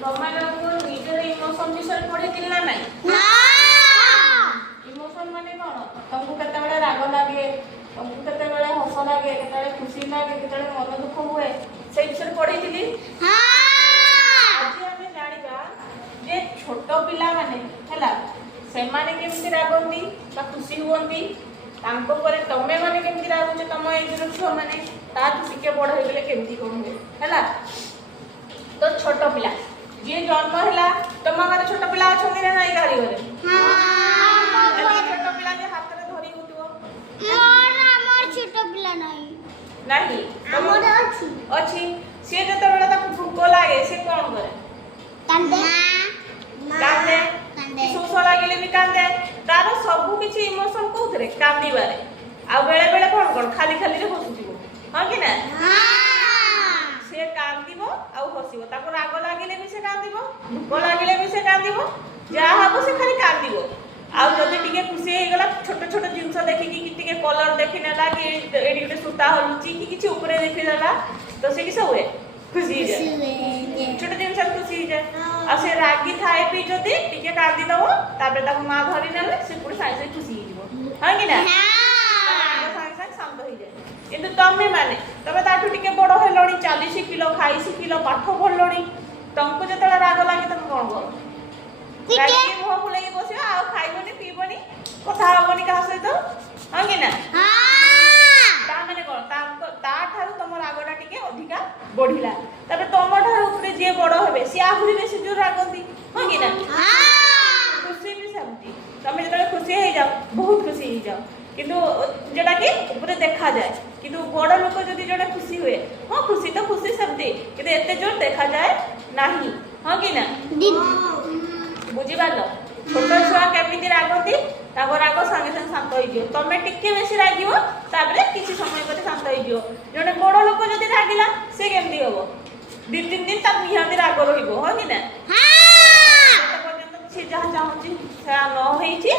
ତମମାନଙ୍କୁ ନିଜର ଇମୋସନ ବିଷୟରେ ପଢିଥିଲି ନା ନାଇଁ? ନା ଇମୋସନ ମାନେ କଣ? ତମକୁ କେତେବେଳେ ରାଗ ଲାଗେ, ତମକୁ କେତେବେଳେ ହସ ଲାଗେ, କେତେବେଳେ ଖୁସି ଲାଗେ, କେତେବେଳେ ମନ ଦୁଃଖ ହୁଏ, ସେଇ ବିଷୟରେ ପଢିଥିଲି। ଆଜି ଆମେ ଜାଣିବା ଯେ ଛୋଟ ପିଲାମାନେ ହେଲା ସେମାନେ କେମିତି ରାଗନ୍ତି ବା ଖୁସି ହୁଅନ୍ତି, ତାଙ୍କ ପରେ ତମେ ମାନେ କେମିତି ରାଗୁଛ, ତମ ଏଜର ଛୁଆ ମାନେ ତାଠୁ ଟିକେ ବଡ ହେଇଗଲେ କେମିତି କଣ ହୁଏ ହେଲା। ତ ଛୋଟ ପିଲା ଯିଏ ଜନ୍ମ ହେଲା, ତମ ଘରେ ଛୋଟ ପିଲା ଅଛନ୍ତି ନା ନାଇଁ? ଗାଡ଼ି ଘରେ ଛୋଟ ପିଲା ଯେ ହାତରେ ଧରି ହଉଥିବ ଛୋଟ ପିଲା ନାହିଁ ନାହିଁ, ଆମର ଅଛି ଅଛି। ସିଏ ଯେତେବେଳେ ତାକୁ ଭୋକ ଲାଗେ ସେ କଣ କରେ? କାନ୍ଦେ କାନ୍ଦେ। କାନ୍ଦେ ଶୋଷ ଲାଗିଲେ ବି କାନ୍ଦେ। ତାର ସବୁ କିଛି ଇମୋସନ କୋଉଥିରେ? କାନ୍ଦିବାରେ। ଆଉ ବେଳେ ବେଳେ କଣ କଣ ଖାଲି ଖାଲିରେ ହସୁଥିବ, ହଁ କି ନା? ସେ କାନ୍ଦିବ ଆଉ ହସିବ। ତାକୁ ରାଗ ଲାଗିଲେ ବି ସେ କାନ୍ଦିବ, ଭୋକ ଲାଗିଲେ ବି ସେ କାନ୍ଦିବ, ଯାହା ହବ ସେ ଖାଲି କାନ୍ଦିବ। ଆଉ ଯଦି ଟିକେ ଖୁସି ହେଇଗଲା, ଛୋଟ ଛୋଟ ଜିନିଷ ଦେଖିକି ଟିକେ କଲର ଦେଖିନେଲା, କି ଏଠି ଗୋଟେ ସୂତା ହଲୁଛି କି କିଛି ଉପରେ ଦେଖିଦେଲା, ତ ସେ କିସ ହୁଏ? ଖୁସି ହେଇଯାଏ। ଛୋଟ ଜିନିଷ ଖୁସି ହେଇଯାଏ। ଆଉ ସେ ରାଗି ଥାଏ ବି ଯଦି ଟିକେ କାନ୍ଦିଦବ, ତାପରେ ତାକୁ ମା ଧରି ନେଲେ ସେ ପୁଣି ସାଙ୍ଗେ ସାଙ୍ଗେ ଖୁସି ହେଇଯିବ, ହଁ କି ନା? ସାଙ୍ଗେ ସାଙ୍ଗେ ଶାନ୍ତ ହେଇଯାଏ। କିନ୍ତୁ ତମେ ତାଠୁ ଟିକେ ବଡ ହେଲଣି, ଚାଲି ଶିଖିଲ, ଖାଇ ଶିଖିଲ, ପାଠ ପଢିଲଣି, ତମକୁ ଯେତେବେଳେ ରାଗ ଲାଗେ ତମେ କଣ କର? ରାଗିକି ମୁହଁ ଫୁଲେଇକି ବସିବ, ଆଉ ଖାଇବନି, ପିଇବନି, କଥା ହବନି କାହା ସହିତ, ହଁ କି ନା? ତା ମାନେ କଣ? ତାଠାରୁ ତମ ରାଗଟା ଟିକେ ଅଧିକା ବଢିଲା। ତାପରେ ତମଠାରୁ ଉପରେ ଯିଏ ବଡ ହେବେ ସିଏ ଆହୁରି ବେଶୀ ଜୋର ରାଗନ୍ତି, ହଁ କି ନା? ଖୁସି ବି ସେମିତି। ତମେ ଯେତେବେଳେ ଖୁସି ହେଇଯାଅ, ବହୁତ ଖୁସି ହେଇଯାଅ, କିନ୍ତୁ যেটা কি উপরে দেখা যায়। কিন্তু বড় লোক যদি জনে খুশি हुए, ହଁ ଖୁସି ତ ଖୁସି ସେମିତି, କିନ୍ତୁ ଏତେ ଜୋର ଦେଖା যায় ନାହିଁ, ହଁ କି ନା? ବୁଝିପାରିଲ? ଛୋଟ ଛୁଆ କେମିତି ରାଗନ୍ତି, ତାଙ୍କ ରାଗ ସାଙ୍ଗେ ସାଙ୍ଗେ ଶାନ୍ତ ହେଇଯିବ। ତମେ ଟିକେ ବେଶୀ ରାଗିବ, ତାପରେ କିଛି ସମୟ ପରେ ଶାନ୍ତ ହେଇଯିବ। ଜଣେ ବଡ ଲୋକ ଯଦି ରାଗିଲା ସେ କେମିତି ହବ? 2-3 ଦିନ ତାର ନିହାତି ରାଗ ରହିବ, ହଁ କି ନା? ଯେତେ ପର୍ଯ୍ୟନ୍ତ ସେ ଯାହା ଚାହୁଁଛି ସେୟା ନ ହେଇଛି